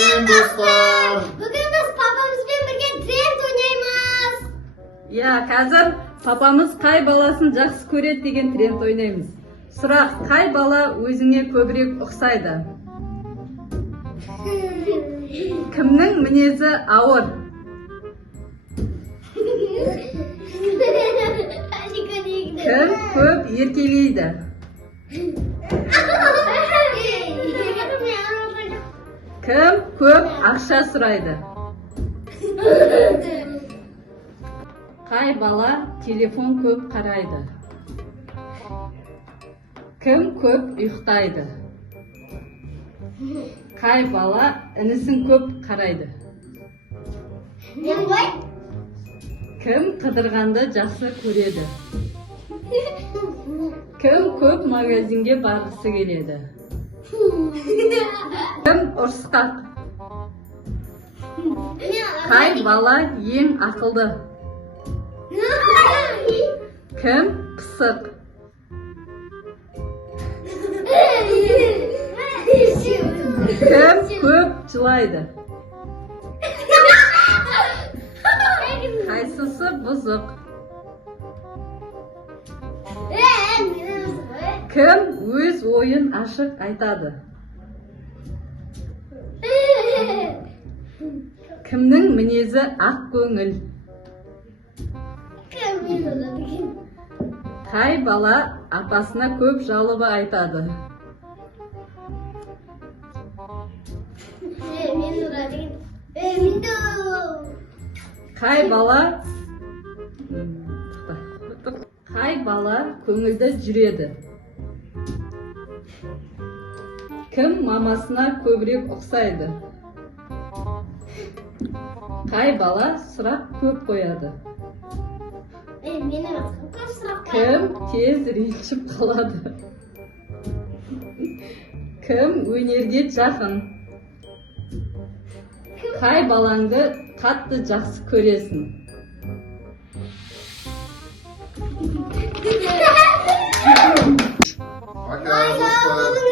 Сәлем достар. Бүгін біз папамызбен бірге тренд ойнаймыз. Ya, қазір папамыз қай баласын жақсы көреді деген тренд ойнаймыз. Сұрақ, қай бала өзіңе көбірек ұқсайды? Кімнің мінезі ауыр? Кім көп еркелейді? Кім көп ақша сұрайды? Қай бала телефон көп қарайды? Кім көп ұйықтайды? Қай бала інісін көп қарайды? Кім қыдырғанды жақсы көреді? Кім көп магазинге барғысы келеді? Кім ұрысқақ? Қай бала ең ақылды? Кім пысық? Кім көп жылайды? Қайсысы бұзық? Кім өз ойын ашық айтады? Кімнің мінезі ақ көңіл? Қай бала апасына көп жалобы айтады? Қай бала көңілді жүреді? Кім мамасына көбірек ұқсайды? Қай бала сұрақ көп қояды? Кім тез ренжіп қалады? Кім өнерге жақын? Қай балаңды қатты жақсы көресің? Пока, достар.